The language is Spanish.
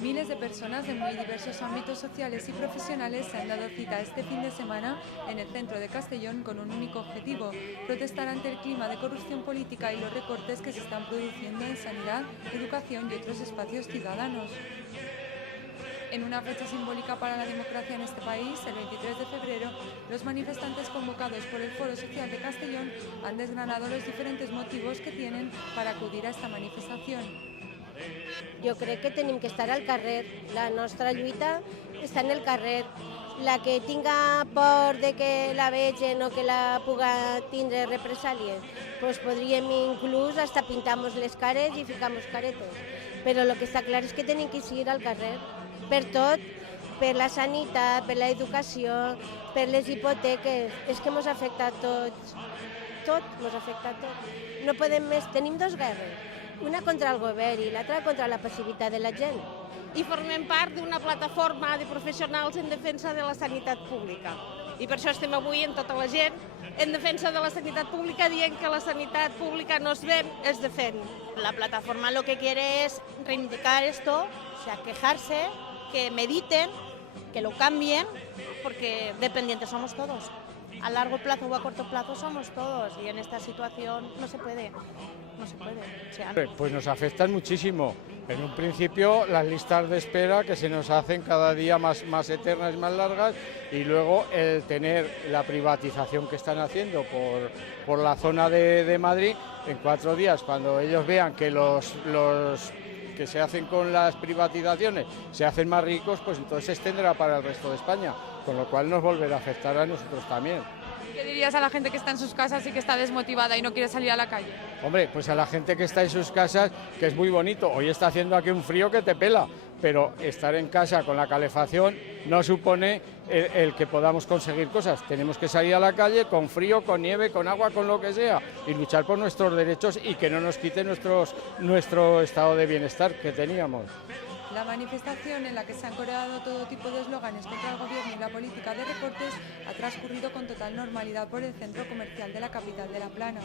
Miles de personas de muy diversos ámbitos sociales y profesionales se han dado cita este fin de semana en el centro de Castellón con un único objetivo: protestar ante el clima de corrupción política y los recortes que se están produciendo en sanidad, educación y otros espacios ciudadanos. En una fecha simbólica para la democracia en este país, el 23 de febrero, los manifestantes convocados por el Foro Social de Castellón han desgranado los diferentes motivos que tienen para acudir a esta manifestación. Jo crec que tenim que estar al carrer. La nostra lluita està en el carrer. La que tinga por de que la vegen o que la puga tindre represàlies, pues podríem inclús hasta pintar-nos les cares i ficar-nos caretes. Però el que està clar és que tenim que ir al carrer per tot, per la sanitat, per l'educació, per les hipoteques. És que ens afecta a tots. Tot ens afecta a tot. No podem més. Tenim dues guerres. Una contra el govern i l'altra contra la passivitat de la gent. I formem part d'una plataforma de professionals en defensa de la sanitat pública. I per això estem avui amb tota la gent en defensa de la sanitat pública, dient que la sanitat pública no es ven, es defiende. La plataforma lo que quiere es reivindicar esto, o sea, quejarse, que mediten, que lo cambien, porque dependientes somos todos. A largo plazo o a corto plazo somos todos y en esta situación no se puede. No se puede. O sea, Pues nos afectan muchísimo. En un principio las listas de espera que se nos hacen cada día más eternas y más largas, y luego el tener la privatización que están haciendo por la zona de Madrid en 4 días, cuando ellos vean que los que se hacen con las privatizaciones se hacen más ricos, pues entonces se extenderá para el resto de España, con lo cual nos volverá a afectar a nosotros también. ¿Qué dirías a la gente que está en sus casas y que está desmotivada y no quiere salir a la calle? Hombre, pues a la gente que está en sus casas, que es muy bonito. Hoy está haciendo aquí un frío que te pela, pero estar en casa con la calefacción no supone el que podamos conseguir cosas. Tenemos que salir a la calle con frío, con nieve, con agua, con lo que sea, y luchar por nuestros derechos y que no nos quiten nuestro estado de bienestar que teníamos. La manifestación, en la que se han coreado todo tipo de eslóganes contra el gobierno y la política de recortes, ha transcurrido con total normalidad por el centro comercial de la capital de La Plana.